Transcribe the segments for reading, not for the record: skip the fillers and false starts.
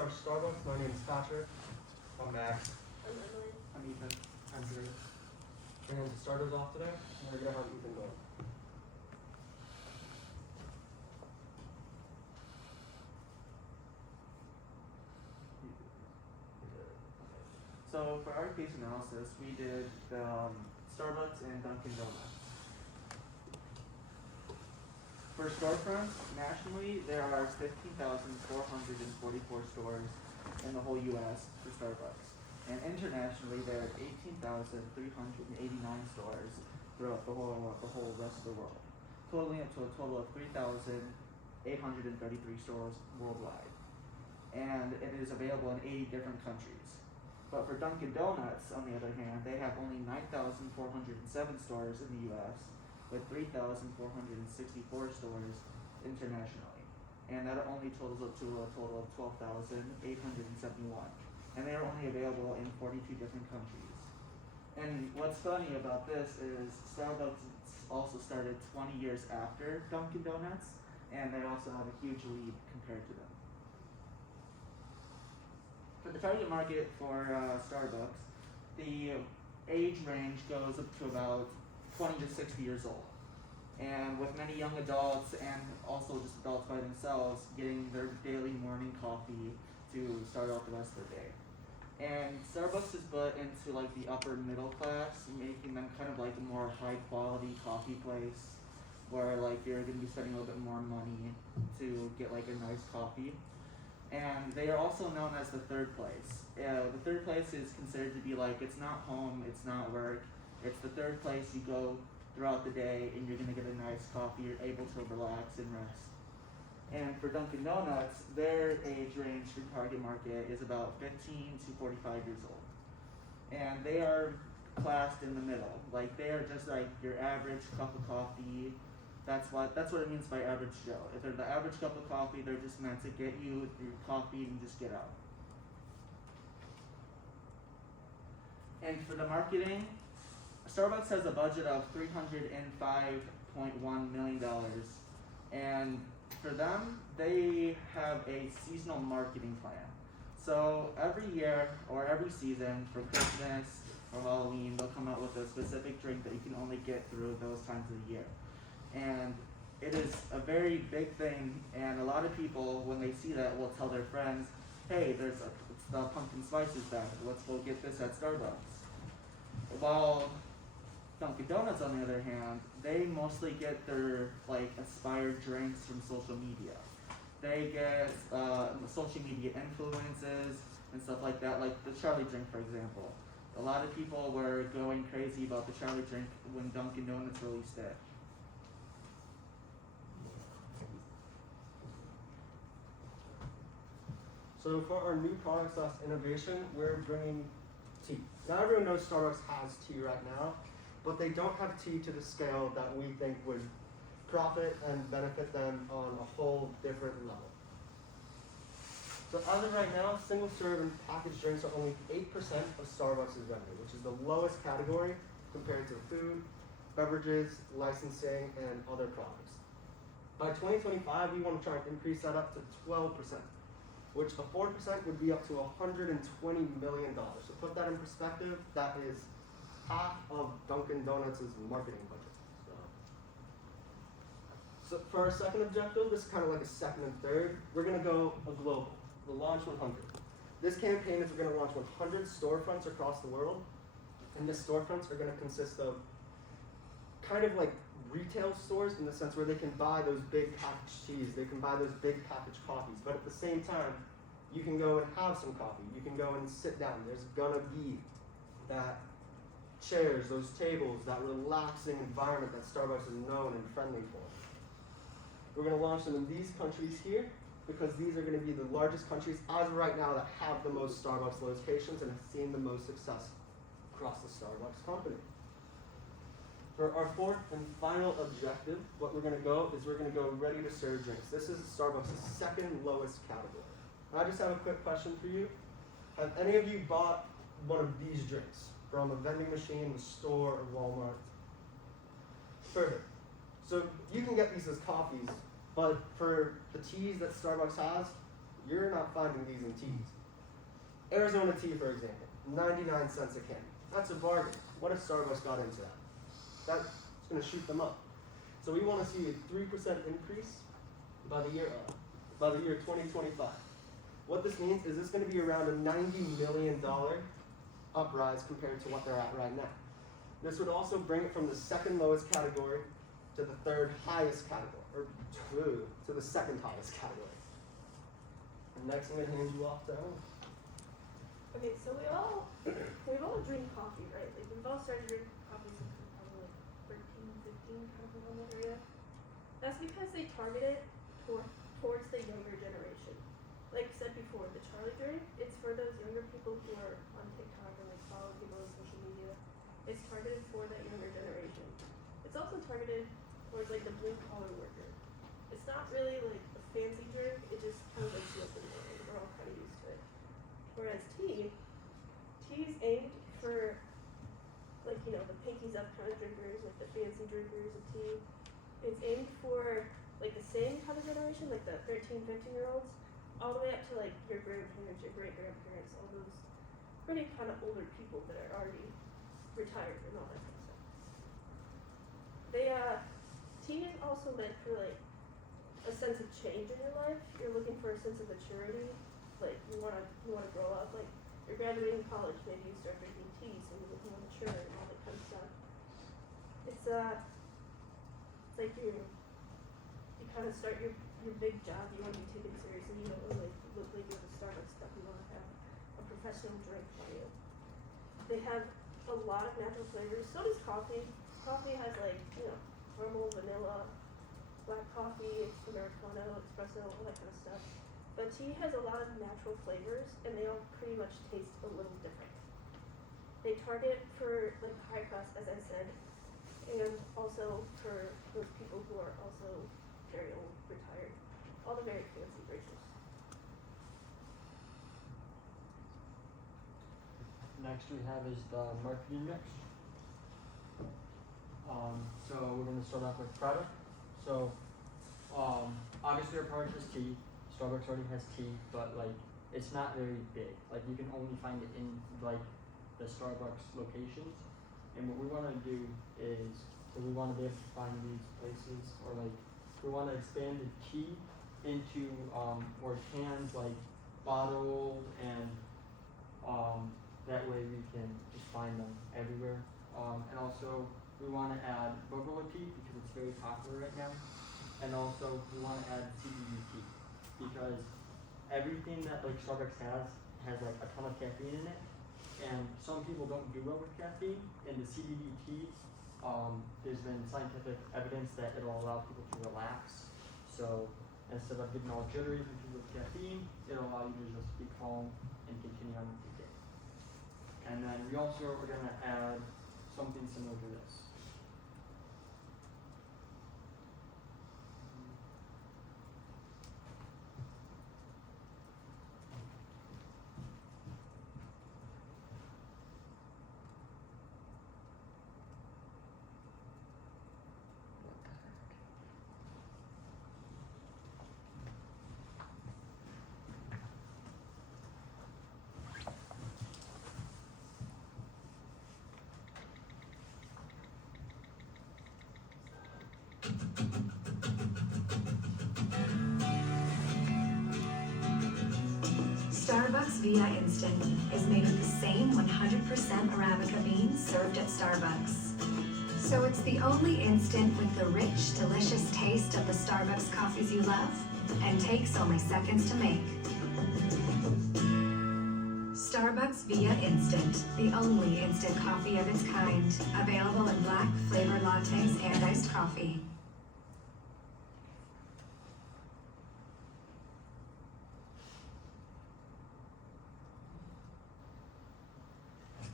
our Starbucks. My name is Patrick. I'm Max. I'm Emily. I'm Ethan. I'm Drew. And to start us off today, we're going to have Ethan go. So for our case analysis, we did Starbucks and Dunkin' Donuts. For storefronts, nationally, there are 15,444 stores in the whole U.S. for Starbucks. And internationally, there are 18,389 stores throughout the whole rest of the world, totaling up to a total of 3,833 stores worldwide. And it is available in 80 different countries. But for Dunkin' Donuts, on the other hand, they have only 9,407 stores in the U.S., with 3,464 stores internationally. And that only totals up to a total of 12,871. And they are only available in 42 different countries. And what's funny about this is Starbucks also started 20 years after Dunkin' Donuts, and they also have a huge lead compared to them. For the target market for Starbucks, the age range goes up to about 20 to 60 years old. And with many young adults and also just adults by themselves getting their daily morning coffee to start out the rest of their day. And Starbucks is built into like the upper middle class, making them kind of like a more high quality coffee place where like you're gonna be spending a little bit more money to get like a nice coffee. And they are also known as the third place. The third place is considered to be like, it's not home, it's not work, it's the third place you go throughout the day and you're gonna get a nice coffee, you're able to relax and rest. And for Dunkin' Donuts, their age range for target market is about 15 to 45 years old. And they are classed in the middle. Like they are just like your average cup of coffee. That's what it means by average Joe. If they're the average cup of coffee, they're just meant to get you your coffee and just get out. And for the marketing, Starbucks has a budget of $305.1 million. And for them, they have a seasonal marketing plan. So every year or every season for Christmas or Halloween, they'll come out with a specific drink that you can only get through those times of the year. And it is a very big thing, and a lot of people, when they see that, will tell their friends, hey, it's the pumpkin spices back, let's go get this at Starbucks. While Dunkin' Donuts, on the other hand, they mostly get their like aspired drinks from social media. They get social media influences and stuff like that, like the Charlie drink, for example. A lot of people were going crazy about the Charlie drink when Dunkin' Donuts released it. So for our new product / innovation, we're bringing tea. Now everyone knows Starbucks has tea right now, but they don't have tea to the scale that we think would profit and benefit them on a whole different level. So as of right now, single serve and packaged drinks are only 8% of Starbucks' revenue, which is the lowest category compared to food, beverages, licensing, and other products. By 2025, we want to try and increase that up to 12%, which a 4% would be up to $120 million. So put that in perspective, that is half of Dunkin' Donuts' marketing budget. So for our second objective, this is kind of like a second and third, we're gonna go a global, the Launch 100. This campaign is we're gonna launch 100 storefronts across the world, and the storefronts are gonna consist of kind of like retail stores in the sense where they can buy those big packaged teas, they can buy those big packaged coffees, but at the same time, you can go and have some coffee, you can go and sit down. There's gonna be that chairs, those tables, that relaxing environment that Starbucks is known and friendly for. We're gonna launch them in these countries here because these are gonna be the largest countries as of right now that have the most Starbucks locations and have seen the most success across the Starbucks company. For our fourth and final objective, what we're gonna go is we're gonna go ready to serve drinks. This is Starbucks' second lowest category. And I just have a quick question for you. Have any of you bought one of these drinks from a vending machine, a store, or Walmart? Perfect. So you can get these as coffees, but for the teas that Starbucks has, You're not finding these in teas. Arizona tea, for example, 99 cents a can. That's a bargain. What if Starbucks got into that? That's going to shoot them up. So we want to see a 3% increase by the year 2025. What this means is it's going to be around a $90 million uprise compared to what they're at right now. This would also bring it from the second lowest category to the third highest category, or to the second highest category. And next I'm going to hand you off to Ellen. Okay, so we've all drink coffee, right? Like we've all started drinking coffee since we were probably like 13, 15, kind of around that area. That's because they target it towards the younger generation. Like I said before, the Charlie drink, it's for those younger people who are on TikTok and like follow people on social media. It's targeted for that younger generation. It's also targeted towards like the blue collar worker. It's not really like a fancy drink, it just kind of wakes you up in the morning. We're all kind of used to it. Whereas tea is aimed for like, you know, the pinkies up kind of drinkers, like the fancy drinkers of tea. It's aimed for like the same kind of generation, like the 13, 15-year-olds, all the way up to like your grandparents, your great grandparents, all those pretty kind of older people that are already retired and all that kind of stuff. Tea is also meant for like a sense of change in your life. You're looking for a sense of maturity, like you wanna grow up. Like you're graduating college, maybe you start drinking tea, so you look more mature and all that kind of stuff. It's like you kind of start your big job. You want to be taken seriously. You don't really look like you're the Starbucks stuff. You want to have a professional drink for you. They have a lot of natural flavors. So does coffee. Coffee has like, you know, caramel, vanilla, black coffee, Americano, espresso, all that kind of stuff. But tea has a lot of natural flavors, and they all pretty much taste a little different. They target for like high class, as I said, and also for those people who are also very old, retired, all the very fancy races. Next we have is the marketing mix. So we're going to start off with product. So obviously our product is tea. Starbucks already has tea, but like it's not very big. Like you can only find it in like the Starbucks locations. And what we want to do is, so we want to be able to find these places, or like we want to expand the tea into more cans, like bottled, and that way we can just find them everywhere. And also we want to add Bogolo tea because it's very popular right now. And also we want to add CBD tea because everything that like Starbucks has like a ton of caffeine in it. And some people don't do well with caffeine, and the CBD tea, there's been scientific evidence that it'll allow people to relax. So instead of getting all jittery from people with caffeine, it'll allow you to just be calm and continue on with your day. And then we also are going to add something similar to this. Starbucks Via Instant is made with the same 100% Arabica beans served at Starbucks. So it's the only instant with the rich, delicious taste of the Starbucks coffees you love, and takes only seconds to make. Starbucks Via Instant, the only instant coffee of its kind, available in black, flavored lattes and iced coffee.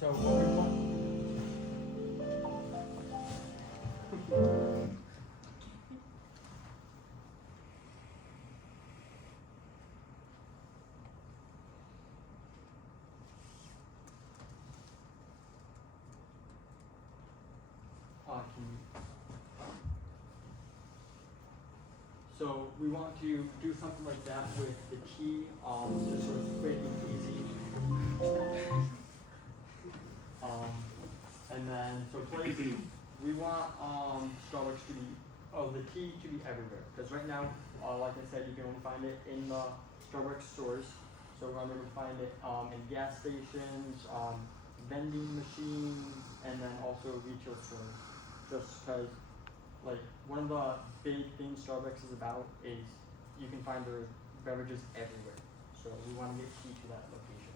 So what we want. So we want to do something like that with the tea everywhere. Because right now, like I said, you can only find it in the Starbucks stores. So we're going to find it in gas stations, vending machines, and then also retail stores. Just because, like, one of the big things Starbucks is about is you can find their beverages everywhere. So we want to get key to that location.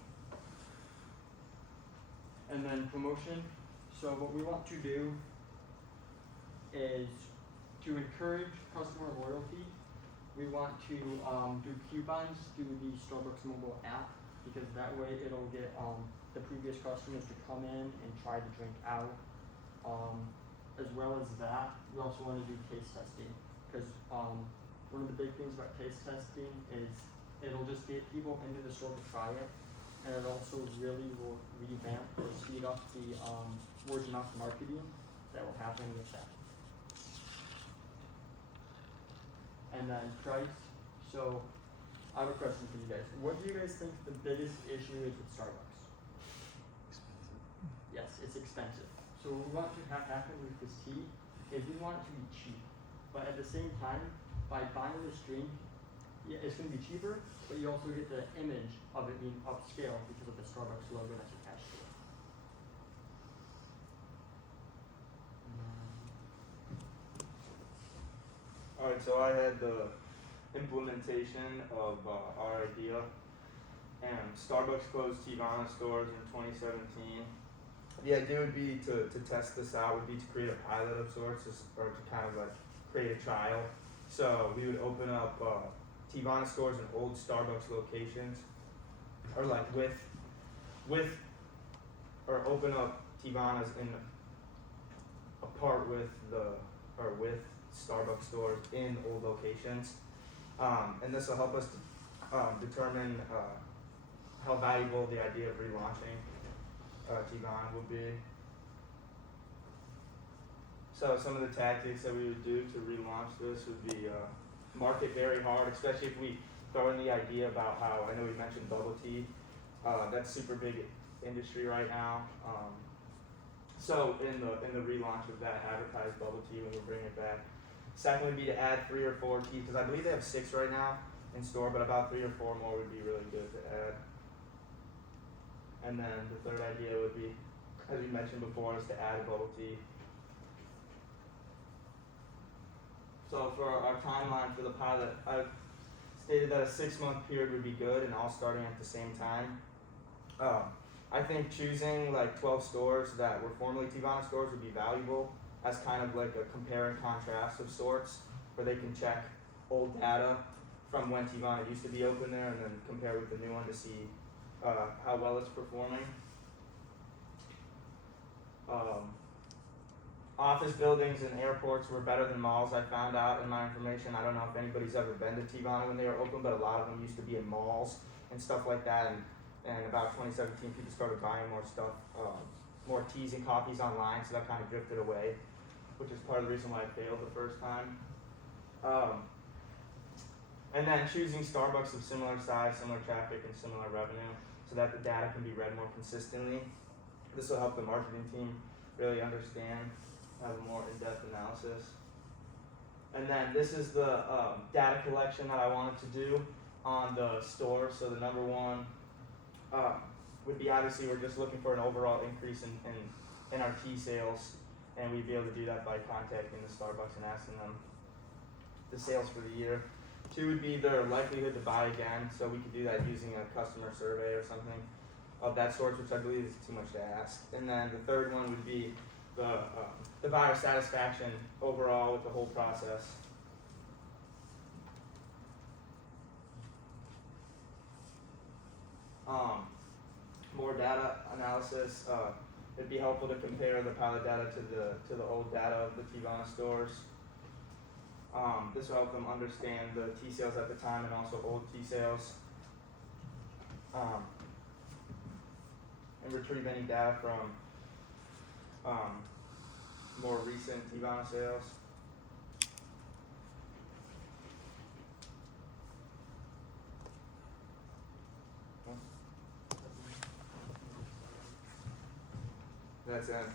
And then promotion. So what we want to do is to encourage customer loyalty. We want to do coupons through the Starbucks mobile app because that way it'll get the previous customers to come in and try the drink out. As well as that, we also want to do taste testing because one of the big things about taste testing is it'll just get people into the store to try it, and it also really will revamp or speed up the word of mouth marketing that will happen with that. And then price. So I have a question for you guys. What do you guys think the biggest issue is with Starbucks? Yes, it's expensive. So what we want to have happen with this tea is we want it to be cheap. But at the same time, by buying this drink, yeah, it's going to be cheaper, but you also get the image of it being upscale because of the Starbucks logo that's attached to it. Alright, so I had the implementation of our idea, and Starbucks closed Tivana stores in 2017. The idea would be to test this out, would be to create a pilot of sorts, or to kind of like create a trial. So we would open up Tivana stores in old Starbucks locations, or like or open up Tivanas in apart with with Starbucks stores in old locations, and this will help us determine how valuable the idea of relaunching Tivana will be. So some of the tactics that we would do to relaunch this would be market very hard, especially if we throw in the idea about how, I know we mentioned bubble tea, that's super big industry right now. So in the relaunch of that, advertise bubble tea when we bring it back. Second would be to add 3 or 4 tea, because I believe they have 6 right now in store, but about 3 or 4 more would be really good to add. And then the third idea would be, as we mentioned before, is to add a bubble tea. So for our timeline for the pilot, I've stated that a 6-month period would be good and all starting at the same time. I think choosing like 12 stores that were formerly Tivana stores would be valuable as kind of like a compare and contrast of sorts, where they can check old data from when Tivana used to be open there and then compare with the new one to see how well it's performing. Office buildings and airports were better than malls, I found out in my information. I don't know if anybody's ever been to Tivana when they were open, but a lot of them used to be in malls and stuff like that. And about 2017, people started buying more stuff, more teas and coffees online, so that kind of drifted away, which is part of the reason why I failed the first time. And then choosing Starbucks of similar size, similar traffic, and similar revenue, so that the data can be read more consistently. This will help the marketing team really understand, have a more in-depth analysis. And then this is the data collection that I wanted to do on the store. So the number one would be, obviously we're just looking for an overall increase in our tea sales, and we'd be able to do that by contacting the Starbucks and asking them the sales for the year. 2 would be their likelihood to buy again, so we could do that using a customer survey or something of that sort, which I believe is too much to ask. And then the third one would be the buyer satisfaction overall with the whole process. More data analysis. It'd be helpful to compare the pilot data to the old data of the Tivana stores. This will help them understand the tea sales at the time and also old tea sales. And retrieve any data from more recent Tivana sales. That's it.